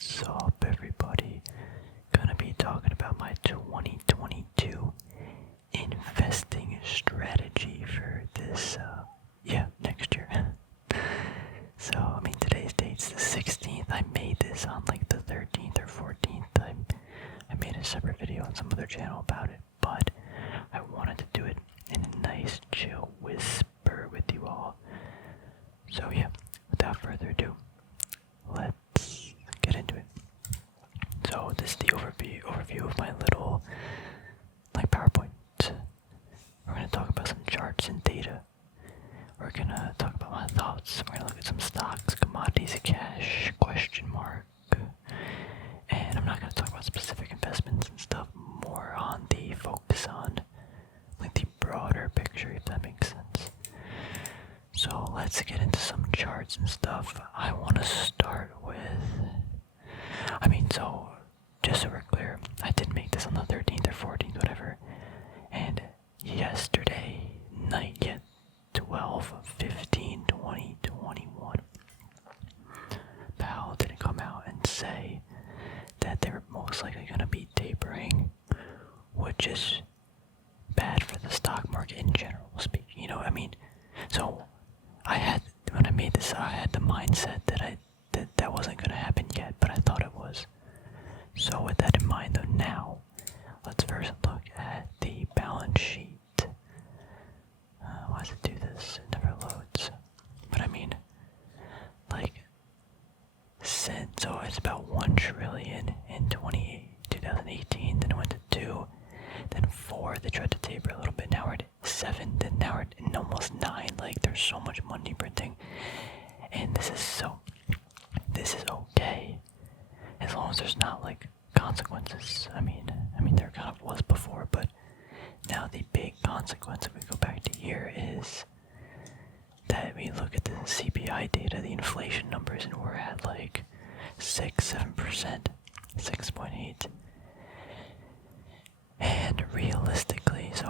What's up, everybody? Gonna be talking about my 2022 investing strategy for this, next year. So, today's date's the 16th. I made this on like the 13th or 14th. I made a separate video on some other channel about it, but I wanted to do it in a nice, chill whisper with you all. So, without further ado, let's get into it. So this is the overview of my little PowerPoint. We're gonna talk about some charts and data. We're gonna talk about my thoughts. We're gonna look at some stocks, commodities, cash, question mark. And I'm not gonna talk about specific investments and stuff, more on the focus on the broader picture, if that makes sense. So let's get into some charts and stuff. I wanna start with just so we're clear, I did make this on the 13th or 14th, whatever, and yesterday night, 12, 15, 20, 21, Powell didn't come out and say that they were most likely going to be tapering, which is bad for the stock market in general speaking, So, when I made this, I had the mindset that wasn't going to happen yet, but I thought it was. So with that in mind, though, now, let's first look at the balance sheet. Why does it do this? It never loads. But so it's about 1 trillion in 2018, then it went to 2, then 4, they tried to taper a little bit, now we're at 7, then now we're at almost 9, there's so much money printing, and this is okay. As long as there's not consequences. There kind of was before, but now the big consequence, if we go back to here, is that we look at the CPI data, the inflation numbers, and we're at 6-7%, 6.8. And realistically, so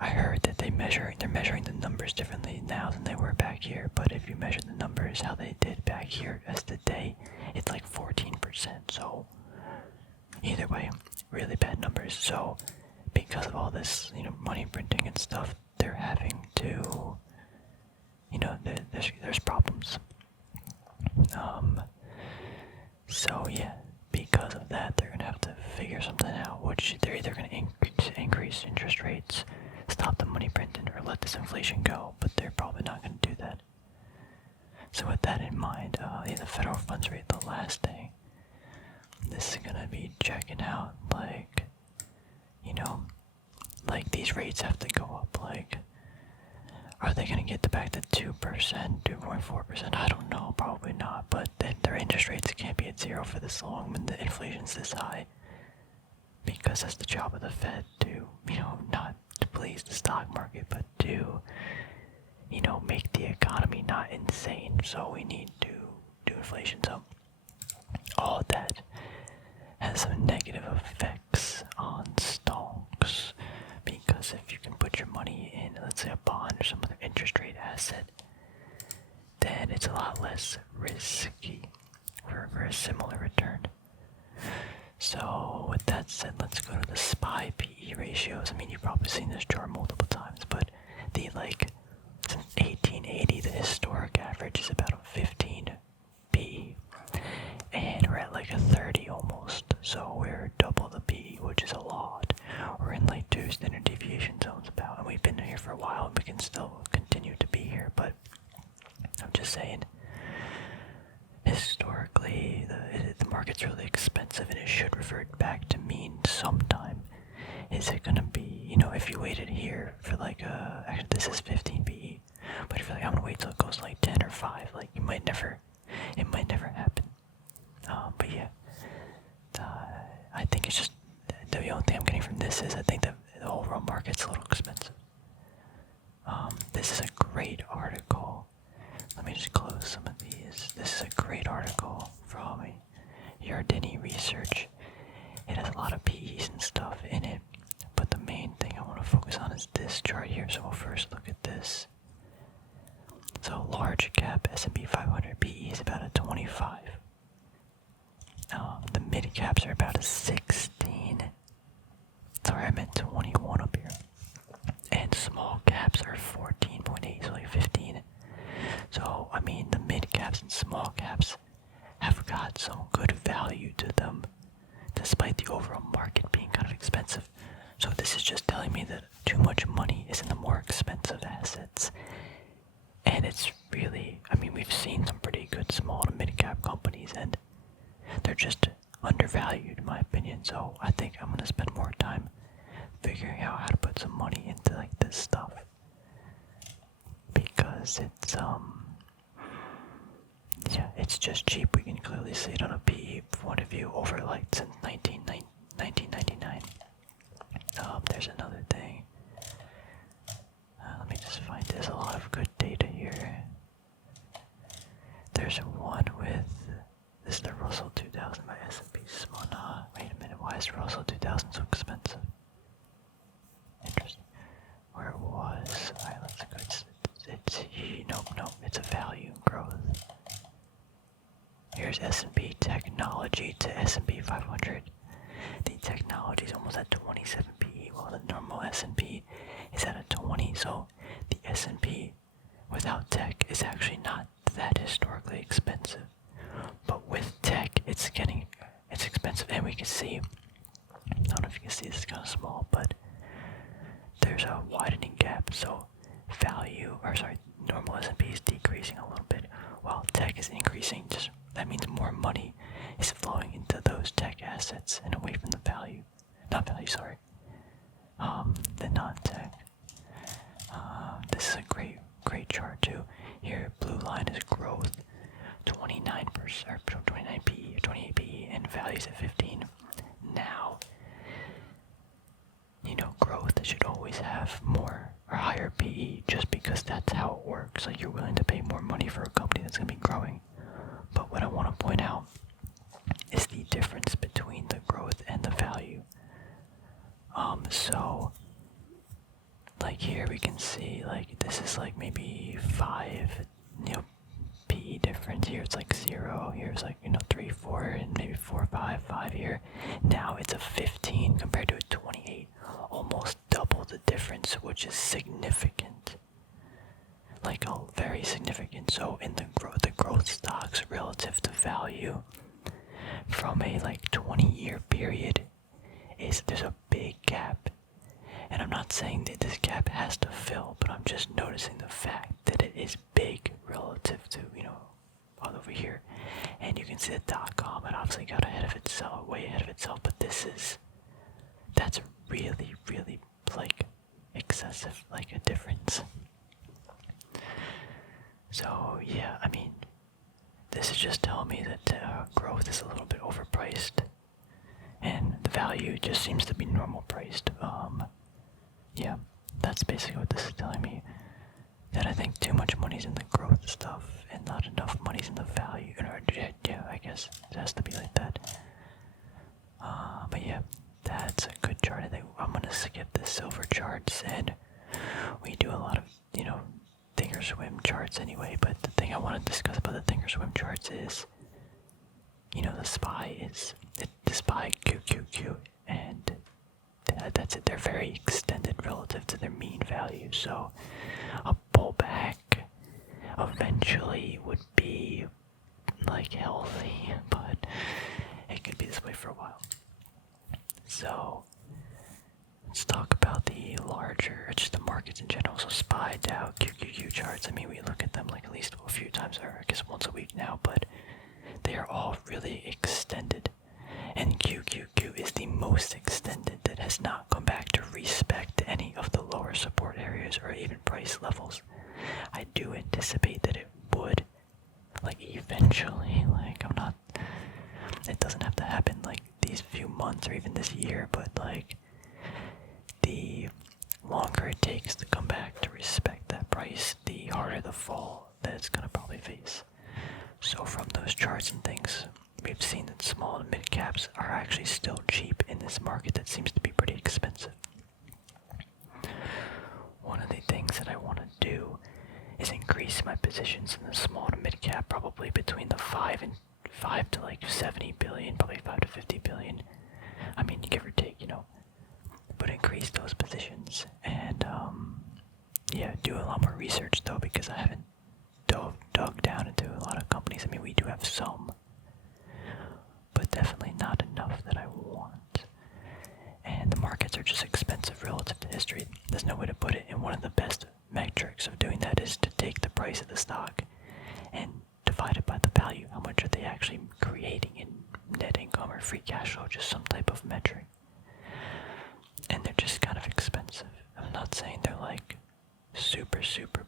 I heard that they're measuring the numbers differently now than they were back here, but if you measure the numbers how they did back here as today, it's 14%, so either way, really bad numbers. So because of all this, money printing and stuff, they're having to, there's problems. Because of that, they're gonna have to figure something out, which they're either gonna increase interest rates, stop the money printing, or let this inflation go, but they're probably not gonna do that. So with that in mind, the federal funds rate, the last thing, this is gonna be checking out, these rates have to go up, are they gonna get back to 2%, 2.4%? I don't know, probably not, but their interest rates can't be at 0 for this long when the inflation's this high, because that's the job of the Fed to, not to please the stock market, but to, make the economy not insane, so we need to do inflation. So all that has some negative effects on stocks, because if you can put your money in, let's say, a bond or some other interest rate asset, then it's a lot less risky for a similar return. So with that said, let's go to the SPY PE ratios. You've probably seen this chart multiple times, but since 1880, the historic average is about a 15 PE, and we're at a 30 almost, so we're double the PE, which is a lot. We're in 2 standard deviation zones about, and we've been here for a while, and we can still continue to be here, but I'm just saying, historically, the market's really expensive, and it should revert back to mean sometime. Is it gonna be, if you waited here for actually this is 15 PE, but if you're I'm gonna wait till it goes 10 or 5, it might never happen. But I think it's just, the only thing I'm getting from this is I think that the overall market's a little expensive. This is a great article. Let me just close some of these. This is a great article from Yardeni Research. It has a lot of PEs and stuff in it, but the main thing I want to focus on is this chart here. So we'll first look at this. So large cap S&P 500 PE is about a 25. caps are about a 16. Sorry, I meant 21 up here. And small caps are 14.8, so like 15. So, I mean, the mid caps and small caps have got some good value to them, despite the overall market being kind of expensive. So this is just telling me that too much money is in the more expensive assets. And it's really, I mean, we've seen some pretty good small to mid cap companies, and they're just undervalued in my opinion. So I think I'm gonna spend more time figuring out how to put some money into like this stuff, because it's yeah, it's just cheap. We can clearly see it on a PE point of view over like since 1999. There's another thing. Let me just find, there's a lot of good data here. There's one with, this is the Russell 2000 by S&P Small. Wait a minute, why is Russell 2000 so expensive? Interesting. Where it was, alright, let's go. Nope, it's a value growth. Here's S&P Technology to S&P 500. The technology is almost at 27 PE, while the normal S&P is at a 20. So the S&P without tech is actually not that historically expensive, but with tech, it's expensive. And we can see, I don't know if you can see, this is kind of small, but there's a widening gap. So normal S&P is decreasing a little bit, while tech is increasing. Just that means more money is flowing into those tech assets and away from the the non-tech. This is a great chart too. Here, blue line is growth, 29%, or 29 PE, 28 PE, and values at 15. Now, growth should always have more or higher PE, just because that's how it works. Like, you're willing to pay more money for a company that's going to be growing. But what I want to point out is the difference between the growth and the value. So, like here we can see, like, this is like maybe 5, PE difference. Here it's like 0, here's like, 3, 4, and maybe 4, 5 here. Now it's a 15 compared to a 28. Almost double the difference, which is significant. Like, very significant. So in the growth stocks relative to value from a 20-year period, there's a big gap. And I'm not saying that this gap has to fill, but I'm just noticing the fact that it is big relative to, all over here. And you can see the .com, it obviously got way ahead of itself, but that's really, really, excessive, a difference. So, yeah, I mean, this is just telling me that growth is a little bit overpriced, and the value just seems to be normal priced. Yeah, that's basically what this is telling me. That I think too much money's in the growth stuff, and not enough money's in the value. Yeah, I guess it has to be like that. But yeah, that's a good chart. I think I'm gonna skip the silver charts, and we do a lot of, thinkorswim charts anyway. But the thing I want to discuss about the thinkorswim charts is, the SPY QQQ, and that's it. They're very extended relative to their mean value. So a pullback eventually would be healthy, but it could be this way for a while. So let's talk about the larger, just the markets in general. So SPY, Dow, QQQ charts. I mean, we look at them at least a few times, or I guess once a week now, but they are all really extended. And QQQ is the most extended, that has not come back to respect any of the lower support areas or even price levels. I do anticipate that it would, eventually, it doesn't have to happen these few months or even this year, but the longer it takes to come back to respect that price, the harder the fall that it's gonna probably face. So from those charts and things, we've seen that small and mid caps are actually still cheap in this market that seems to be pretty expensive. One of the things that I want to do is increase my positions in the small to mid cap, probably between the 5 5 to like 70 billion, probably 5 to 50 billion. I mean, give or take, but increase those positions. And yeah, do a lot more research though, because I haven't dug down into a lot of companies. I mean, we do have some, but definitely not enough that I want. And the markets are just expensive relative to history. There's no way to put it. And one of the best metrics of doing that is to take the price of the stock and divide it by the value. How much are they actually creating in net income or free cash flow? Just some type of metric. And they're just kind of expensive. I'm not saying they're like super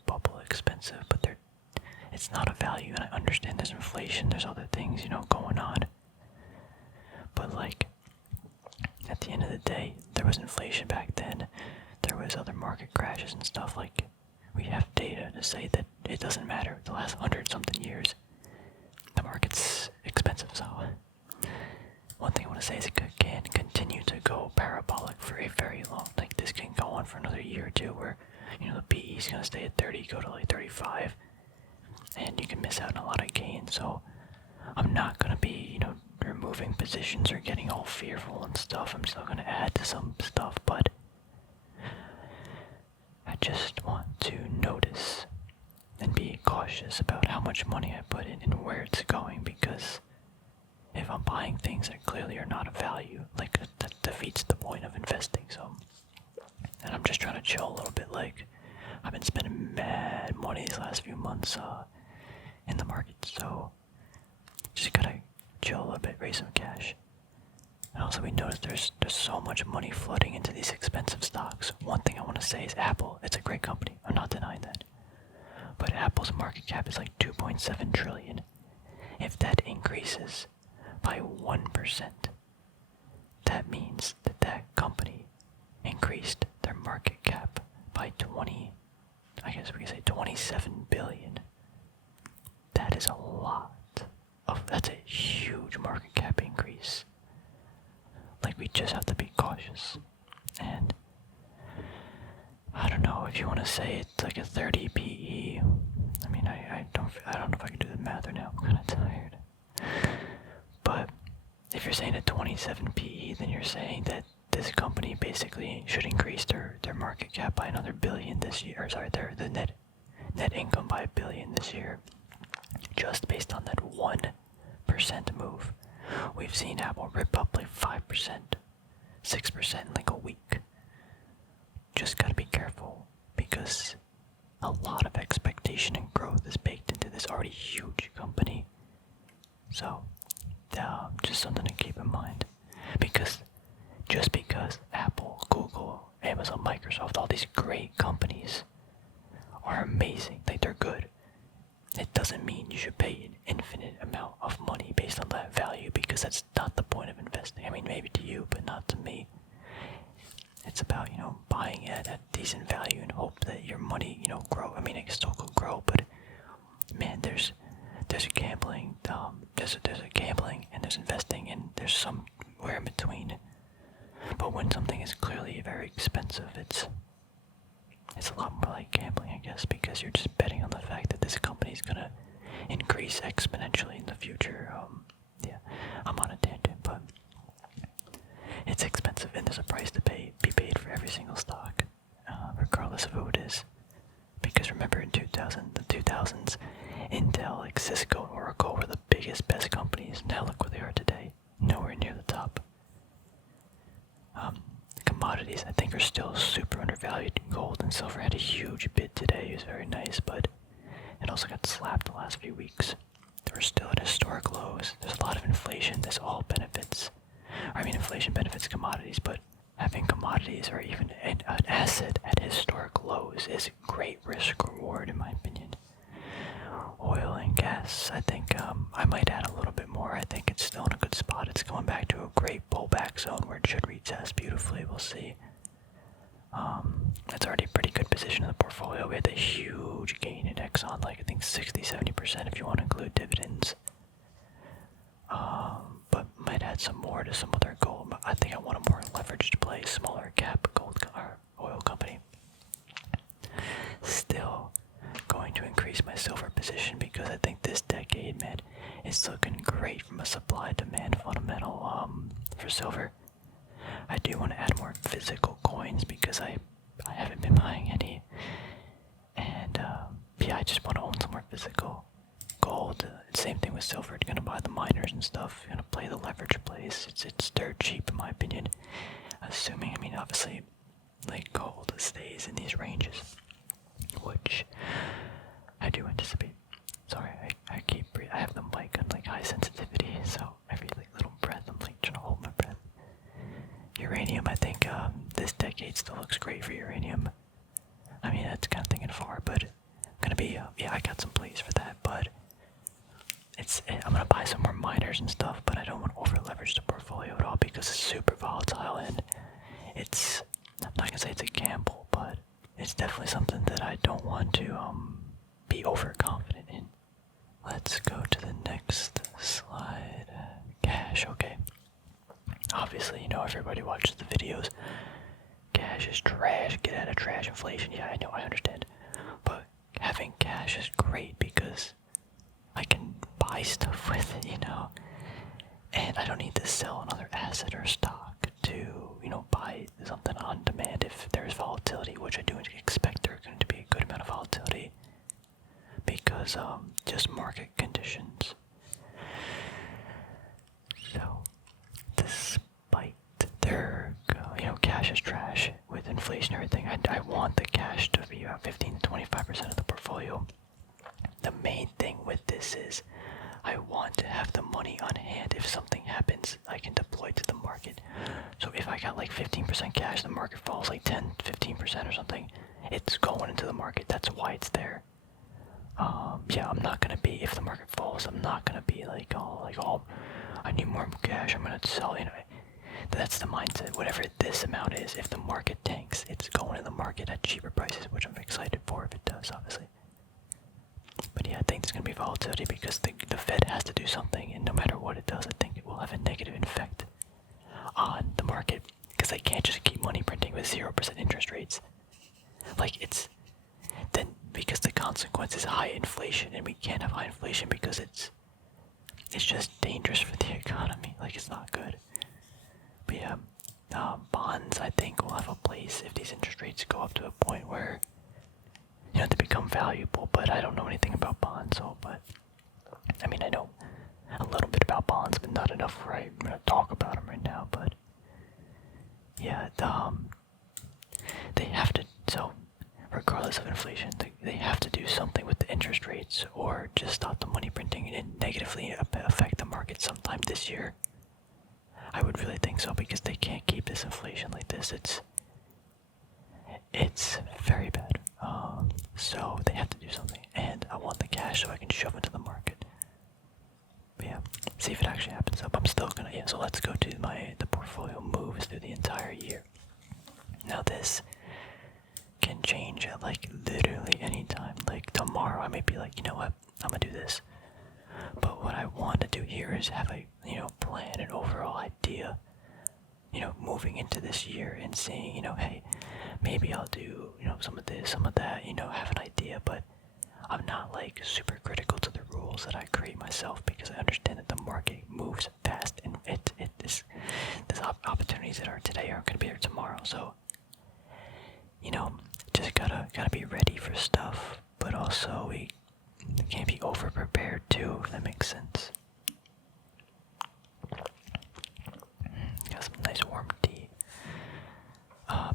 bubble expensive, but it's not a value. And I understand there's inflation, there's other things, going on. But like, at the end of the day, there was inflation back then. There was other market crashes and stuff. Like, we have data to say that it doesn't matter. The last 100-something years, the market's expensive. So, one thing I want to say is it can continue to go parabolic for a very long. Like, this can go on for another year or two, where the PE is gonna stay at 30, go to like 35, and you can miss out on a lot of gains. So, I'm not gonna be removing positions or getting all fearful and stuff. I'm still gonna add to some stuff, but I just want to notice and be cautious about how much money I put in and where it's going, because if I'm buying things that clearly are not of value, like, that defeats the point of investing. So, and I'm just trying to chill a little bit. Like, I've been spending mad money these last few months in the market, so just gotta chill a little bit, raise some cash. And also, we noticed there's so much money flooding into these expensive stocks. One thing I want to say is Apple. It's a great company. I'm not denying that. But Apple's market cap is like 2.7 trillion. If that increases by 1%, that means that that company increased their market cap by 27 billion. That is a lot. That's a huge market cap increase. Like, we just have to be cautious. And I don't know if you want to say it's like a 30 PE. I mean, I don't know if I can do the math right now. I'm kind of tired. But if you're saying a 27 PE, then you're saying that this company basically should increase their market cap by another billion this year. Or sorry, the net income by $1 billion this year, just based on that 1% move. We've seen Apple rip up like 5%, 6% in like a week. Just gotta be careful, because a lot of expectation and growth is baked into this already huge company. So, just something to keep in mind. Because just because Apple, Google, Amazon, Microsoft, all these great companies are amazing, like, they're good, it doesn't mean you should pay an infinite amount of money based on that value, because that's not the point of investing. I mean, maybe to you, but not to me. It's about, buying at a decent value and hope that your money, grow. I mean, it still could grow, but man, there's a gambling, there's a gambling, and there's investing, and there's somewhere in between. But when something is clearly very expensive, it's a lot more like gambling, I guess, because you're just betting on the fact that this company is gonna increase exponentially in the future. Yeah, I'm on a tangent, but it's expensive, and there's a price to be paid for every single stock, regardless of who it is. Because remember, in the 2000s, Intel, like Cisco, and Oracle were the biggest, best companies. Now look where they are today, nowhere near the top. Commodities, I think, are still super undervalued. Gold and silver had a huge bid today. It was very nice, but it also got slapped the last few weeks. They were still at historic lows. There's a lot of inflation. This all benefits. Inflation benefits commodities, but having commodities or even an asset at historic lows is great risk reward, in my opinion. Oil and gas, I think I might add a little bit more. I think it's still in a good spot. It's going back to a great pullback zone where it should retest beautifully. We'll see. It's already a pretty good position in the portfolio. We had a huge gain in Exxon, like I think 60-70% if you want to include dividends. But might add some more to some other gold. I think I want a more leveraged play, smaller cap gold or oil company. Still going to increase my silver position because I think this decade, man, is looking great from a supply-demand fundamental for silver. I do want to add more physical coins because I haven't been buying any. And yeah, I just want to own some more physical gold. Same thing with silver. Gonna buy the miners and stuff. Gonna play the leverage plays. It's dirt cheap in my opinion. Assuming, I mean, obviously, like gold stays in these ranges, which I do anticipate. Sorry, I keep breathing. I have the mic on like high sensitivity, so every like little breath, I'm like trying to hold my breath. Uranium, I think this decade still looks great for uranium. I mean, that's kind of thinking far, but gonna be yeah, I got some plays for that, but I'm gonna buy some more miners and stuff, but I don't want to over leverage the portfolio at all because it's super volatile and I'm not gonna say it's a gamble, but it's definitely something that I don't want to be overconfident in. Let's go to the next slide. Cash, okay. Obviously, you know, everybody watches the videos. Cash is trash, get out of trash inflation. Yeah, I know, I understand. But having cash is great because I can buy stuff with it, you know? And I don't need to sell another asset or stock to, you know, buy something on demand if there's volatility, which I do expect there's going to be a good amount of volatility because just market conditions. So, despite their, you know, cash is trash with inflation and everything, I want the cash to be about 15 to 25% of the portfolio. The main thing with this is I want to have the money on hand. If something happens, I can deploy to the market. So if I got like 15% cash, the market falls like 10, 15% or something, it's going into the market. That's why it's there. Yeah, I'm not gonna be, if the market falls, I'm not gonna be like, oh, I need more cash, I'm gonna sell, you know. That's the mindset. Whatever this amount is, if the market tanks, it's going in the market at cheaper prices, which I'm excited for if it does, obviously. But yeah, I think there's going to be volatility because the Fed has to do something, and no matter what it does, I think it will have a negative effect on the market because they can't just keep money printing with 0% interest rates. Like, then because the consequence is high inflation, and we can't have high inflation because it's just dangerous for the economy. Like, it's not good. But yeah, bonds, I think, will have a place if these interest rates go up to a point where, you know, they become valuable, but I don't know anything about bonds, but I mean, I know a little bit about bonds, but not enough where I'm going to talk about them right now, but yeah, they have to, so regardless of inflation, they have to do something with the interest rates or just stop the money printing and negatively affect the market sometime this year. I would really think so because they can't keep this inflation like this. It's very bad. So they have to do something, and I want the cash so I can shove into the market. But yeah, see if it actually happens. I'm still gonna, yeah. So let's go to the portfolio moves through the entire year. Now this can change at like literally any time. Like tomorrow, I may be like, you know what, I'm gonna do this. But what I want to do here is have a, you know, plan, an overall idea, you know, moving into this year and seeing, you know, hey, maybe I'll do, you know, some of this, some of that, you know, have an idea, but I'm not like super critical to the rules that I create myself because I understand that the market moves fast and there's opportunities that are today aren't gonna be there tomorrow. So, you know, just gotta be ready for stuff, but also we can't be over prepared too, if that makes sense. Got some nice warm tea.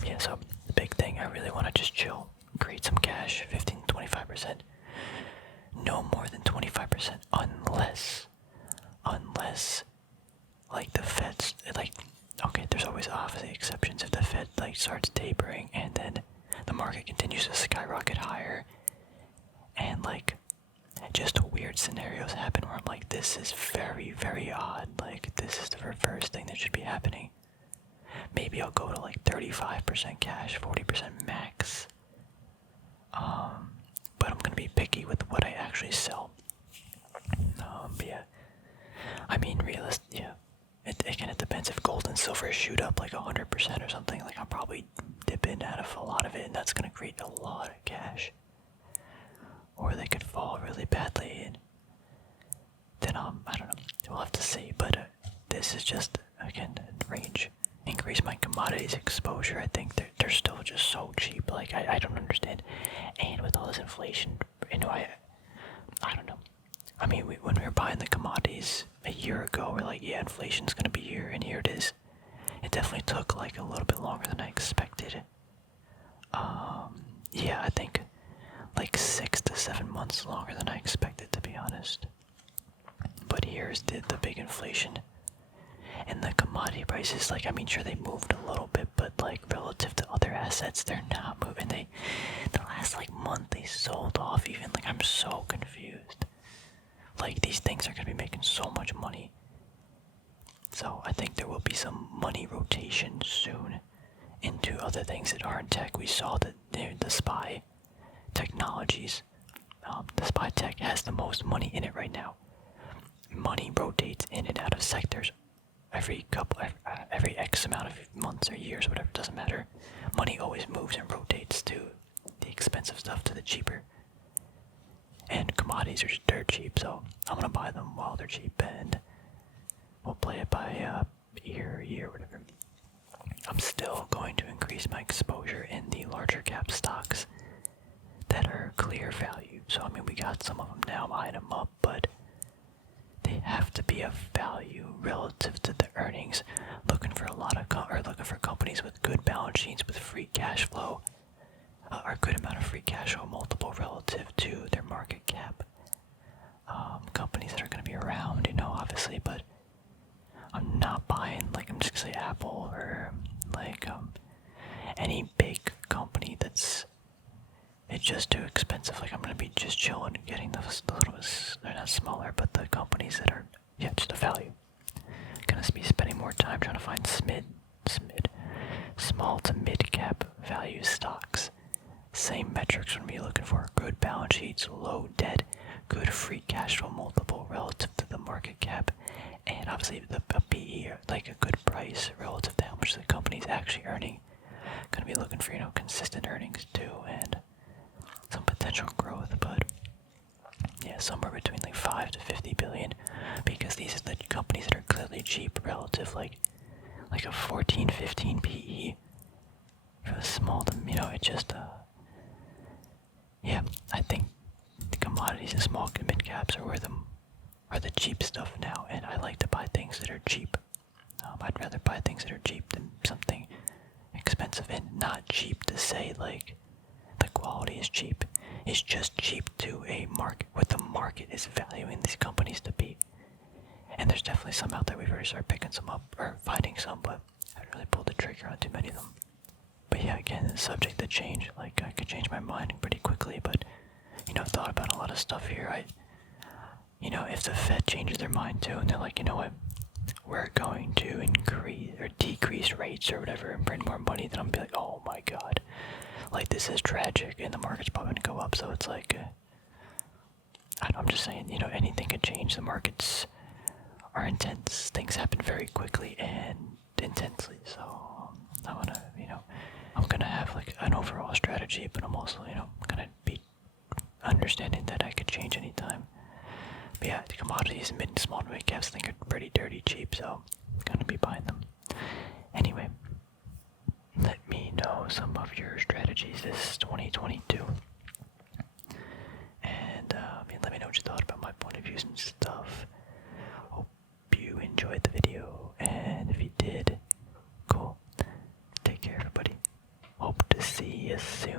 Yeah, so the big thing, I really want to just chill, create some cash, 15 to 25%. No more than 25% unless, like the Fed's, like, okay, there's always obviously exceptions if the Fed, like, starts tapering and then the market continues to skyrocket higher and, like, just weird scenarios happen where I'm like, this is very, very odd, like, this is the reverse thing that should be happening. Maybe I'll go to like 35% cash, 40% max. But I'm gonna be picky with what I actually sell. But yeah, I mean, yeah. It depends if gold and silver shoot up like 100% or something. Like I'll probably dip in out of a lot of it, and that's gonna create a lot of cash. or they could fall really badly, and then I don't know. We'll have to see. But this is just again range. Increase my commodities exposure. I think they're still just so cheap. Like I don't understand. And with all this inflation, I don't know. I mean, when we were buying the commodities a year ago, we're like, yeah, inflation's gonna be here, and here it is. It definitely took like a little bit longer than I expected. Yeah, I think like 6 to 7 months longer than I expected, to be honest. But here's the big inflation. And the commodity prices, like, I mean, sure, they moved a little bit, but like relative to other assets, they're not moving. The last like month, they sold off even. Like, I'm so confused. Like, these things are gonna be making so much money. So I think there will be some money rotation soon into other things that aren't tech. We saw that the SPY technologies, the SPY tech has the most money in it right now. Money rotates in and out of sectors every X amount of months or years, whatever, doesn't matter. Money always moves and rotates to the expensive stuff to the cheaper. And commodities are just dirt cheap, so I'm gonna buy them while they're cheap, and we'll play it by year, whatever. I'm still going to increase my exposure in the larger cap stocks that are clear value. So I mean, we got some of them now, I'm eyeing them up, but they have to be of value relative to the earnings. Looking for a lot of looking for companies with good balance sheets, with free cash flow, or good amount of free cash flow multiple relative to their market cap. Companies that are going to be around, obviously, but I'm not buying, like, I'm just gonna say Apple or like any big company it's just too expensive. Like, I'm gonna be just chilling, getting the little bit, they're not smaller, but the companies that are, just a value. Gonna be spending more time trying to find small to mid cap value stocks. Same metrics we're gonna be looking for: good balance sheets, low debt, good free cash flow multiple relative to the market cap, and obviously the PE, like a good price relative to how much the company's actually earning. Gonna be looking for, consistent earnings too, and some potential growth, but yeah, somewhere between like 5 to 50 billion, because these are the companies that are clearly cheap relative, like a 14, 15 PE for a small to, it just, yeah, I think the commodities and small and mid caps are the cheap stuff now, and I like to buy things that are cheap. I'd rather buy things that are cheap than something expensive, and not cheap to say like the quality is cheap. It's just cheap to a market, what the market is valuing these companies to be. And there's definitely some out there. We've already started picking some up, or finding some, but I haven't really pulled the trigger on too many of them. But yeah, again, it's subject to change. Like, I could change my mind pretty quickly, but I've thought about a lot of stuff here. If the Fed changes their mind too, and they're like, you know what, we're going to increase or decrease rates or whatever and print more money, then I'm gonna be like, oh my god, like, this is tragic, and the market's probably gonna go up. So it's like, I'm just saying, anything could change. The markets are intense. Things happen very quickly and intensely. So I'm gonna have like an overall strategy, but I'm also, gonna be understanding that I could change anytime. But yeah, the commodities and mid and small to mid caps, I think, are pretty dirty cheap, so I'm gonna be buying them. Anyway, let me know some of your strategies this 2022. And let me know what you thought about my point of views and stuff. Hope you enjoyed the video, and if you did, cool. Take care, everybody. Hope to see you soon.